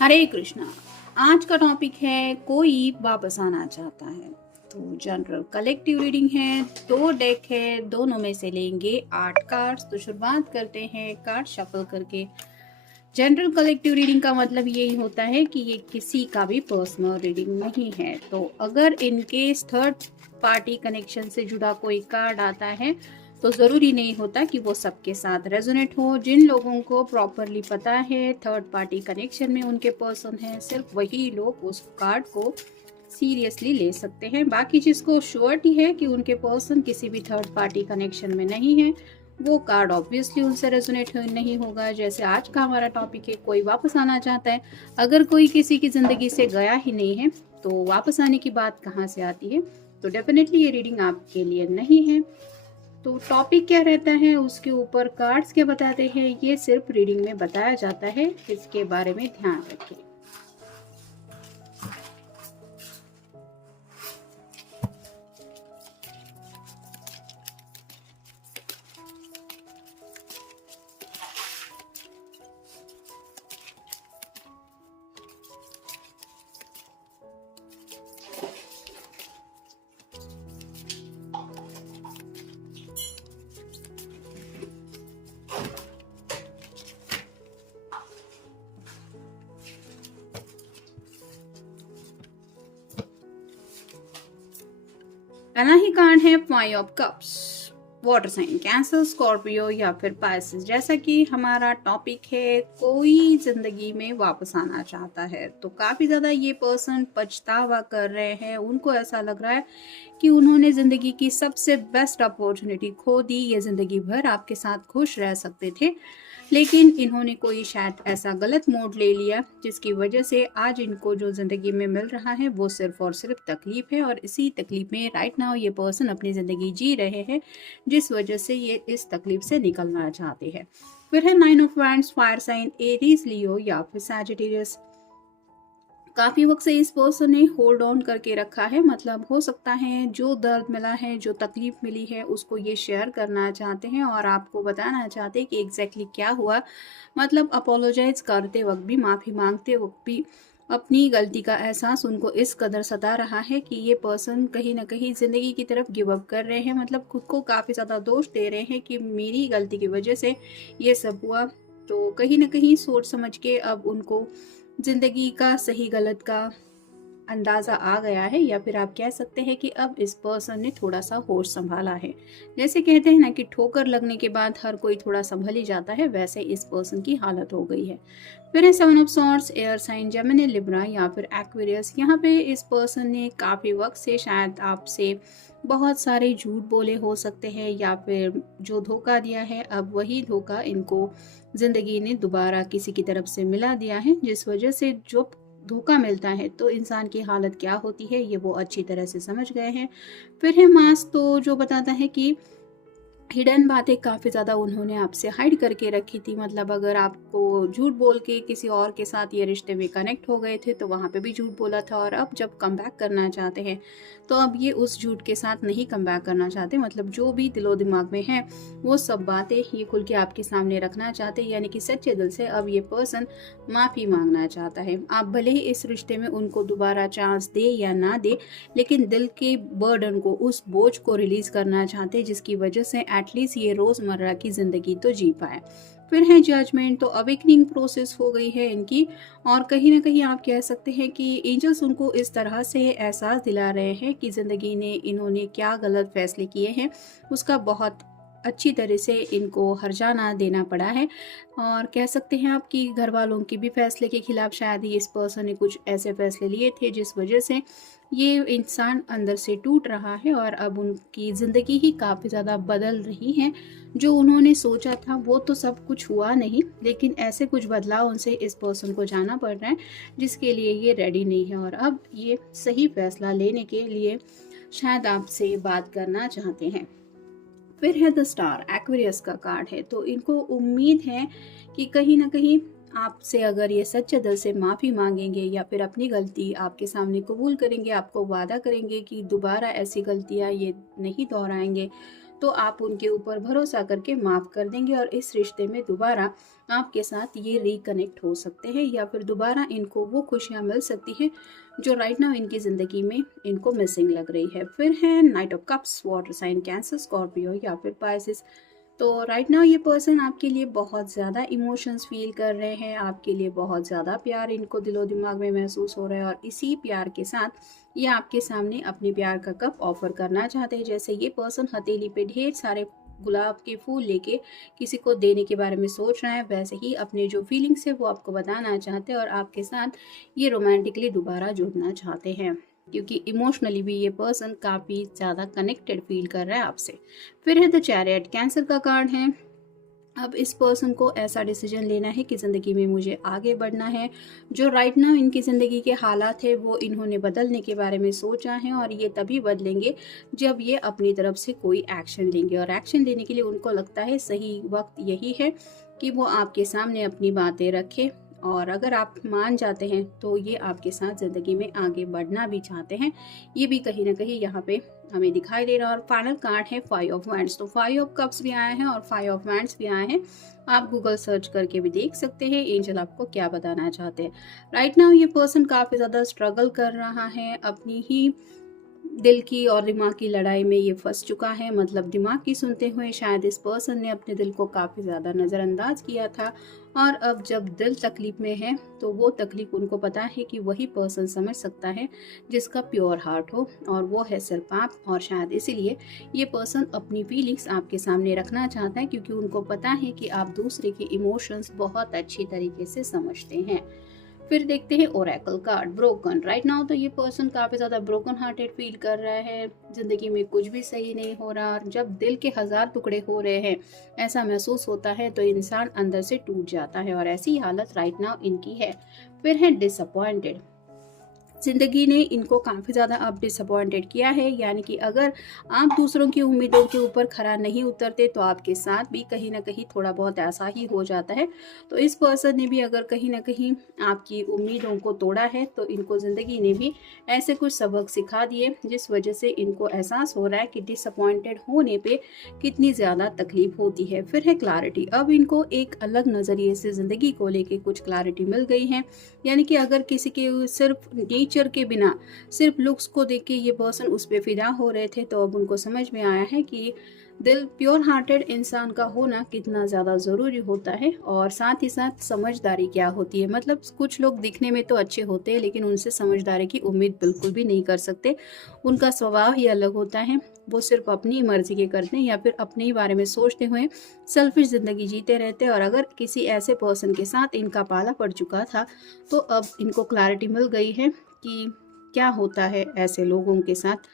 हरे कृष्णा। आज का टॉपिक है कोई वापस आना चाहता है। तो जनरल कलेक्टिव रीडिंग है, 2 डेक है, दोनों में से लेंगे 8 कार्ड्स। तो शुरुआत करते हैं कार्ड शफल करके। जनरल कलेक्टिव रीडिंग का मतलब यही होता है कि ये किसी का भी पर्सनल रीडिंग नहीं है। तो अगर इनकेस थर्ड पार्टी कनेक्शन से जुड़ा कोई कार्ड आता है तो ज़रूरी नहीं होता कि वो सबके साथ रेजोनेट हो। जिन लोगों को प्रॉपरली पता है थर्ड पार्टी कनेक्शन में उनके पर्सन हैं, सिर्फ वही लोग उस कार्ड को सीरियसली ले सकते हैं। बाकी जिसको श्योरिटी है कि उनके पर्सन किसी भी थर्ड पार्टी कनेक्शन में नहीं है, वो कार्ड ऑब्वियसली उनसे रेजोनेट नहीं होगा। जैसे आज का हमारा टॉपिक है, कोई वापस आना चाहता है। अगर कोई किसी की ज़िंदगी से गया ही नहीं है तो वापस आने की बात कहाँ से आती है। तो डेफिनेटली ये रीडिंग आपके लिए नहीं है। तो टॉपिक क्या रहता है, उसके ऊपर कार्ड्स क्या बताते हैं, ये सिर्फ रीडिंग में बताया जाता है। इसके बारे में ध्यान रखें। पहला ही कार्ड है 5 of cups. Water sign Cancer, Scorpio या फिर पाइसेस। जैसा कि हमारा टॉपिक है कोई जिंदगी में वापस आना चाहता है, तो काफी ज्यादा ये पर्सन पछतावा कर रहे हैं। उनको ऐसा लग रहा है कि उन्होंने जिंदगी की सबसे बेस्ट अपॉर्चुनिटी खो दी। ये जिंदगी भर आपके साथ खुश रह सकते थे, लेकिन इन्होंने कोई शायद ऐसा गलत मोड़ ले लिया जिसकी वजह से आज इनको जो ज़िंदगी में मिल रहा है वो सिर्फ और सिर्फ तकलीफ है। और इसी तकलीफ में राइट नाउ ये पर्सन अपनी ज़िंदगी जी रहे हैं, जिस वजह से ये इस तकलीफ से निकलना चाहते हैं। फिर है 9 of wands, fire sign Aries, Leo या फिर सैजिटेरियस। काफी वक्त से इस पर्सन ने होल्ड ऑन करके रखा है, मतलब हो सकता है जो दर्द मिला है, जो तकलीफ मिली है, उसको ये शेयर करना चाहते हैं और आपको बताना चाहते हैं कि एग्जैक्टली क्या हुआ। मतलब अपोलोजाइज करते वक्त भी, माफी मांगते वक्त भी अपनी गलती का एहसास उनको इस कदर सता रहा है कि ये पर्सन कहीं ना कहीं जिंदगी की तरफ गिव अप कर रहे हैं। मतलब खुद को काफी ज्यादा दोष दे रहे हैं कि मेरी गलती की वजह से ये सब हुआ। तो कहीं ना कहीं सोच समझ के अब उनको जिंदगी का सही गलत का अंदाजा आ गया है, या फिर आप कह सकते हैं कि अब इस पर्सन ने थोड़ा सा होश संभाला है। जैसे कहते हैं ना कि ठोकर लगने के बाद हर कोई थोड़ा संभल ही जाता है, वैसे इस पर्सन की हालत हो गई है। फिर है 7 of swords, air sign, Gemini, Libra या फिर एक्वेरियस। यहाँ पे इस पर्सन ने काफी वक्त से शायद आपसे बहुत सारे झूठ बोले हो सकते हैं, या फिर जो धोखा दिया है अब वही धोखा इनको जिंदगी ने दोबारा किसी की तरफ से मिला दिया है, जिस वजह से जो धोखा मिलता है तो इंसान की हालत क्या होती है ये वो अच्छी तरह से समझ गए हैं। फिर है मास, तो जो बताता है कि हिडन बातें काफ़ी ज़्यादा उन्होंने आपसे हाइड करके रखी थी। मतलब अगर आपको झूठ बोल के किसी और के साथ ये रिश्ते में कनेक्ट हो गए थे तो वहाँ पे भी झूठ बोला था, और अब जब कम बैक करना चाहते हैं तो अब ये उस झूठ के साथ नहीं कम बैक करना चाहते। मतलब जो भी दिलो दिमाग में है वो सब बातें ये खुल के आपके सामने रखना चाहते हैं, यानी कि सच्चे दिल से अब ये पर्सन माफ़ी मांगना चाहता है। आप भले ही इस रिश्ते में उनको दोबारा चांस दे या ना दे, लेकिन दिल के बर्डन को, उस बोझ को रिलीज करना चाहते हैं, जिसकी वजह से एटलीस्ट ये रोजमर्रा की जिंदगी तो जी पाए। फिर है जजमेंट, तो अवेकनिंग प्रोसेस हो गई है इनकी, और कहीं ना कहीं आप कह सकते हैं कि एंजल्स उनको इस तरह से एहसास दिला रहे हैं कि जिंदगी ने इन्होंने क्या गलत फैसले किए हैं उसका बहुत अच्छी तरह से इनको हर्जाना देना पड़ा है। और कह सकते हैं आप कि घर वालों के भी फैसले के खिलाफ शायद ही इस पर्सन ने कुछ ऐसे फैसले लिए थे जिस वजह से ये इंसान अंदर से टूट रहा है, और अब उनकी ज़िंदगी ही काफ़ी ज़्यादा बदल रही है। जो उन्होंने सोचा था वो तो सब कुछ हुआ नहीं, लेकिन ऐसे कुछ बदलाव उनसे इस पर्सन को जाना पड़ रहा है जिसके लिए ये रेडी नहीं है, और अब ये सही फैसला लेने के लिए शायद आपसे बात करना चाहते हैं। फिर है द स्टार, एक्वेरियस का कार्ड है। तो इनको उम्मीद है कि कहीं ना कहीं आपसे अगर ये सच्चे दिल से माफ़ी मांगेंगे या फिर अपनी गलती आपके सामने कबूल करेंगे, आपको वादा करेंगे कि दोबारा ऐसी गलतियाँ ये नहीं दोहराएंगे, तो आप उनके ऊपर भरोसा करके माफ़ कर देंगे और इस रिश्ते में दोबारा आपके साथ ये रिकनेक्ट हो सकते हैं या फिर दोबारा इनको वो खुशियाँ मिल सकती हैं जो राइट नाउ इनकी ज़िंदगी में इनको मिसिंग लग रही है। फिर है knight of cups, water sign Cancer, Scorpio या फिर पाइसिस। तो राइट नाउ ये पर्सन आपके लिए बहुत ज़्यादा इमोशंस फील कर रहे हैं, आपके लिए बहुत ज़्यादा प्यार इनको दिलो दिमाग में महसूस हो रहा है और इसी प्यार के साथ ये आपके सामने अपने प्यार का कप ऑफर करना चाहते हैं। जैसे ये पर्सन हथेली पे ढेर सारे गुलाब के फूल लेके किसी को देने के बारे में सोच रहा है, वैसे ही अपने जो फीलिंग्स है वो आपको बताना चाहते हैं और आपके साथ ये रोमांटिकली दोबारा जुड़ना चाहते हैं क्योंकि इमोशनली भी ये पर्सन काफ़ी ज़्यादा कनेक्टेड फील कर रहा है आपसे। फिर है द चैरियट, कैंसर का कार्ड है। अब इस पर्सन को ऐसा डिसीजन लेना है कि ज़िंदगी में मुझे आगे बढ़ना है। जो राइट नाउ इनकी ज़िंदगी के हालात है वो इन्होंने बदलने के बारे में सोचा है और ये तभी बदलेंगे जब ये अपनी तरफ से कोई एक्शन लेंगे और एक्शन लेने के लिए उनको लगता है सही वक्त यही है कि वो आपके सामने अपनी बातें रखे और अगर आप मान जाते हैं तो ये आपके साथ ज़िंदगी में आगे बढ़ना भी चाहते हैं। ये भी कहीं ना कहीं यहाँ पे हमें दिखाई दे रहा है। और फाइनल कार्ड है 5 ऑफ वैंड्स। तो 5 ऑफ कप्स भी आए हैं और 5 ऑफ वैंड्स भी आए हैं। आप गूगल सर्च करके भी देख सकते हैं एंजल आपको क्या बताना चाहते हैं। राइट नाउ ये पर्सन काफ़ी ज़्यादा स्ट्रगल कर रहा है, अपनी ही दिल की और दिमाग की लड़ाई में ये फंस चुका है। मतलब दिमाग की सुनते हुए शायद इस पर्सन ने अपने दिल को काफ़ी ज़्यादा नज़रअंदाज किया था और अब जब दिल तकलीफ में है तो वो तकलीफ उनको पता है कि वही पर्सन समझ सकता है जिसका प्योर हार्ट हो और वो है सिर्फ आप। और शायद इसीलिए ये पर्सन अपनी फीलिंग्स आपके सामने रखना चाहता है क्योंकि उनको पता है कि आप दूसरे के इमोशंस बहुत अच्छी तरीके से समझते हैं। फिर देखते हैं Oracle card, broken. Right now तो ये पर्सन काफ़ी ज़्यादा ब्रोकन हार्टेड फील कर रहा है, ज़िंदगी में कुछ भी सही नहीं हो रहा और जब दिल के 1000 टुकड़े हो रहे हैं ऐसा महसूस होता है तो इंसान अंदर से टूट जाता है और ऐसी हालत राइट नाउ इनकी है। फिर है डिसअपॉइंटेड, ज़िंदगी ने इनको काफ़ी ज़्यादा अब डिसअपॉइंटेड किया है, यानी कि अगर आप दूसरों की उम्मीदों के ऊपर खरा नहीं उतरते तो आपके साथ भी कहीं ना कहीं थोड़ा बहुत ऐसा ही हो जाता है। तो इस पर्सन ने भी अगर कहीं ना कहीं आपकी उम्मीदों को तोड़ा है तो इनको ज़िंदगी ने भी ऐसे कुछ सबक सिखा दिए जिस वजह से इनको एहसास हो रहा है कि डिसअपॉइंटेड होने पे कितनी ज़्यादा तकलीफ होती है। फिर है क्लैरिटी, अब इनको एक अलग नज़रिए से ज़िंदगी को लेके कुछ क्लैरिटी मिल गई है, यानी कि अगर किसी के सिर्फ नेचर के बिना सिर्फ लुक्स को देख के ये पर्सन उस पर फिदा हो रहे थे तो अब उनको समझ में आया है कि दिल प्योर हार्टेड इंसान का होना कितना ज़्यादा ज़रूरी होता है और साथ ही साथ समझदारी क्या होती है। मतलब कुछ लोग दिखने में तो अच्छे होते हैं लेकिन उनसे समझदारी की उम्मीद बिल्कुल भी नहीं कर सकते। उनका स्वभाव ही अलग होता है, वो सिर्फ अपनी मर्जी के करते हैं या फिर अपने ही बारे में सोचते हुए सेल्फिश ज़िंदगी जीते रहते हैं। और अगर किसी ऐसे पर्सन के साथ इनका पाला पड़ चुका था तो अब इनको क्लैरिटी मिल गई है कि क्या होता है ऐसे लोगों के साथ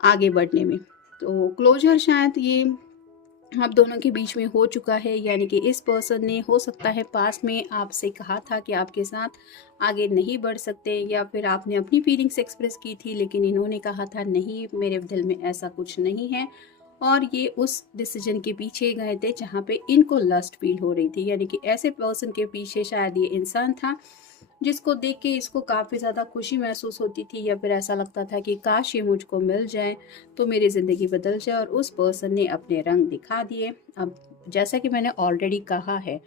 आगे बढ़ने में। तो क्लोजर शायद ये आप दोनों के बीच में हो चुका है, यानी कि इस पर्सन ने हो सकता है पास्ट में आपसे कहा था कि आपके साथ आगे नहीं बढ़ सकते या फिर आपने अपनी फीलिंग्स एक्सप्रेस की थी लेकिन इन्होंने कहा था नहीं, मेरे दिल में ऐसा कुछ नहीं है और ये उस डिसीजन के पीछे गए थे जहाँ पे इनको लस्ट फील हो रही थी। यानी कि ऐसे पर्सन के पीछे शायद ये इंसान था जिसको देख के इसको काफ़ी ज़्यादा खुशी महसूस होती थी या फिर ऐसा लगता था कि काश ये मुझको मिल जाए तो मेरी ज़िंदगी बदल जाए, और उस पर्सन ने अपने रंग दिखा दिए। अब जैसा कि मैंने ऑलरेडी कहा है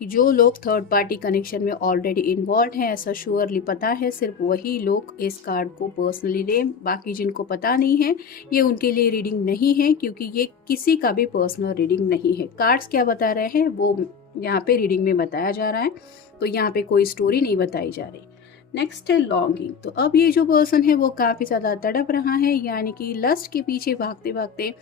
कि जो लोग थर्ड पार्टी कनेक्शन में ऑलरेडी इन्वॉल्व हैं, ऐसा श्योरली पता है, सिर्फ वही लोग इस कार्ड को पर्सनली लें। बाकी जिनको पता नहीं है ये उनके लिए रीडिंग नहीं है क्योंकि ये किसी का भी पर्सनल रीडिंग नहीं है। कार्ड्स क्या बता रहे हैं वो यहाँ पे रीडिंग में बताया जा रहा है, तो यहाँ पे कोई स्टोरी नहीं बताई जा रही। नेक्स्ट है लॉन्गिंग। तो अब ये जो पर्सन है वो काफ़ी ज़्यादा तड़प रहा है, यानी कि लस्ट के पीछे भागते भागते,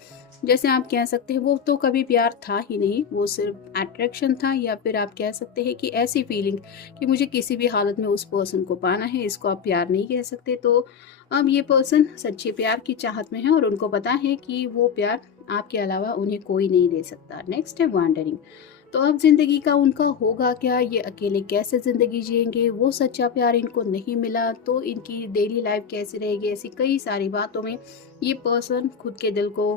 जैसे आप कह सकते हैं वो तो कभी प्यार था ही नहीं, वो सिर्फ अट्रैक्शन था, या फिर आप कह सकते हैं कि ऐसी फीलिंग कि मुझे किसी भी हालत में उस पर्सन को पाना है, इसको आप प्यार नहीं कह सकते। तो अब ये पर्सन सच्चे प्यार की चाहत में है और उनको पता है कि वो प्यार आपके अलावा उन्हें कोई नहीं दे सकता। नेक्स्ट है वॉन्डरिंग। तो अब ज़िंदगी का उनका होगा क्या, ये अकेले कैसे ज़िंदगी जिएंगे, वो सच्चा प्यार इनको नहीं मिला तो इनकी डेली लाइफ कैसी रहेगी, ऐसी कई सारी बातों में ये पर्सन खुद के दिल को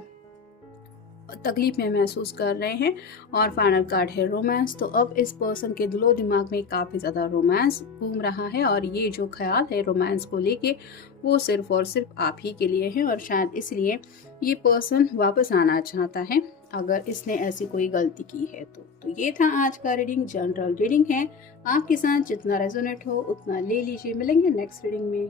तकलीफ में महसूस कर रहे हैं। और फाइनल कार्ड है रोमांस। तो अब इस पर्सन के दिलो दिमाग में काफ़ी ज़्यादा रोमांस घूम रहा है और ये जो ख्याल है रोमांस को लेके वो सिर्फ और सिर्फ आप ही के लिए है और शायद इसलिए ये पर्सन वापस आना चाहता है अगर इसने ऐसी कोई गलती की है तो ये था आज का रीडिंग। जनरल रीडिंग है, आपके साथ जितना रेजोनेट हो उतना ले लीजिए। मिलेंगे नेक्स्ट रीडिंग में।